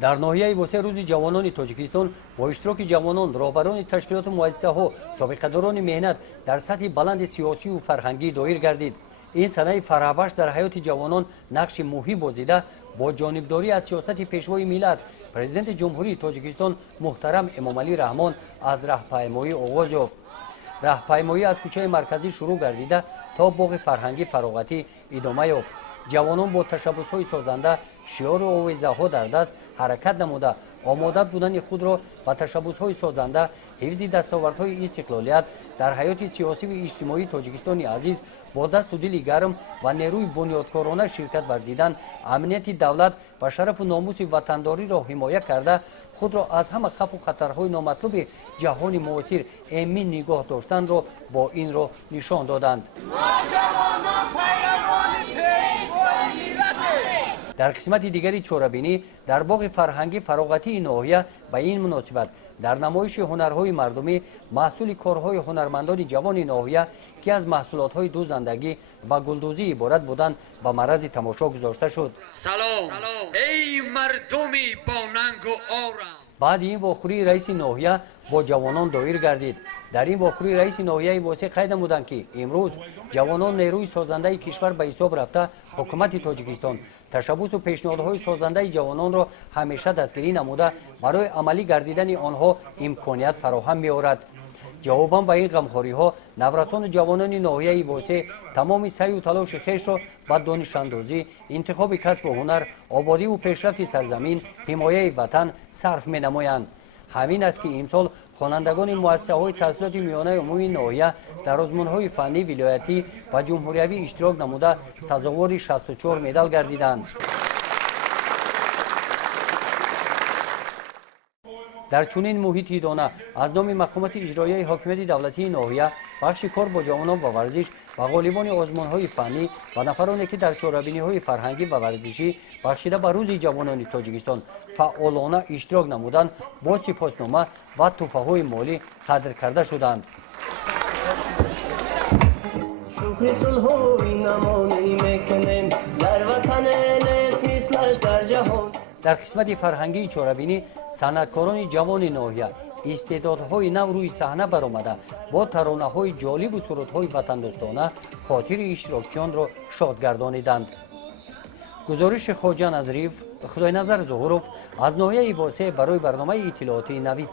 дар ноҳияи восеъ рӯзи ҷавонони тоҷикистон бо иштироки ҷавонон, роҳбарони ташкилоту муассисаҳо, собиқадорони меҳнат дар сатҳи баланди сиёсию фарҳангӣ доир гардид. ин санаи фарҳабахш дар ҳаёти ҷавонон нақши муҳим бозида бо ҷонибдорӣ аз сиёсати пешвои миллат президенти ҷумҳурии тоҷикистон муҳтарам Эмомалӣ Раҳмон аз раҳпаймоӣ оғоз ёфт. раҳпаймоӣ аз кӯчаи марказӣ шурӯъ гардида то боғи фарҳангӣ фароғатӣ идома ёфт. ҷавонон бо ташаббусҳои созанда, шиёру овезаҳо дар даст ҳаракат намуда омода будани худро ба ташаббусҳои созанда, ҳифзи дастовардҳои истиқлолият дар ҳаёти сиёсиву иҷтимоии тоҷикистони азиз бо дасту дили гарм ва нерӯи бунёдкорона ширкат варзидан, амнияти давлат ва шарафу номуси ватандориро ҳимоя карда, худро аз ҳама хавфу хатарҳои номатлуби ҷаҳони муосир эмин нигоҳ доштанро бо инро нишон доданд. дар қисмати дигари чорабинӣ дар боғи фарҳангӣ фароғатии ноҳия ба ин муносибат дар намоиши ҳунарҳои мардумӣ маҳсули корҳои ҳунармандони ҷавони ноҳия ки аз маҳсулотҳои дузандагӣ ва гулдузӣ иборат буданд ба маърази тамошо гузошта шуд. салом эй мардуми бо нангу орам. баъди ин вохӯрии раиси ноҳия бо ҷавонон доир гардид. дар ин вохӯрӣ раиси ноҳияи восеъ қайд намуданд ки имрӯз ҷавонон нерӯи созандаи кишвар ба ҳисоб рафта ҳукумати тоҷикистон ташаббусу пешниҳодҳои созандаи ҷавононро ҳамеша дастгирӣ намуда барои амалӣ гардидани онҳо имконият фароҳам меорад. ҷавобан ба ин ғамхориҳо наврасону ҷавонони ноҳияи восеъ тамоми саъю талоши хешро ба донишандозӣ, интихоби касбу ҳунар, ободиву пешрафти сарзамин, ҳимояи ватан сарф менамоянд. ҳамин аст ки имсол хонандагони муассисаҳои таҳсилоти миёнаи умумии ноҳия дар озмунҳои фаннӣ, вилоятӣ ва ҷумҳуриявӣ иштирок намуда сазовори 64 медал гардиданд. дар чунин муҳити дона аз номи мақомати иҷроияи ҳокимияти давлатии ноҳия бахши кор бо ҷавонон ва варзиш ва ғолибони озмунҳои фаннӣ ва нафароне ки дар чорабиниҳои фарҳангӣ ва варзишӣ бахшида ба рӯзи ҷавонони тоҷикистон фаъолона иштирок намуданд бо сипоснома ва тӯҳфаҳои молӣ қадр карда шуданд. шукри сулҳои намонӣ мекунем дар ватане нест мислаш дар ҷаҳон. дар қисмати фарҳангии чорабинӣ санъаткорони ҷавони ноҳия истеъдодҳои нав рӯи саҳна баромада бо таронаҳои ҷолибу сурудҳои ватандӯстона хотири иштирокчиёнро шод гардониданд. гузориши хоҷа Назрив, Худойназар Зуҳуров аз ноҳияи восеъ барои барномаи иттилоотии Навид.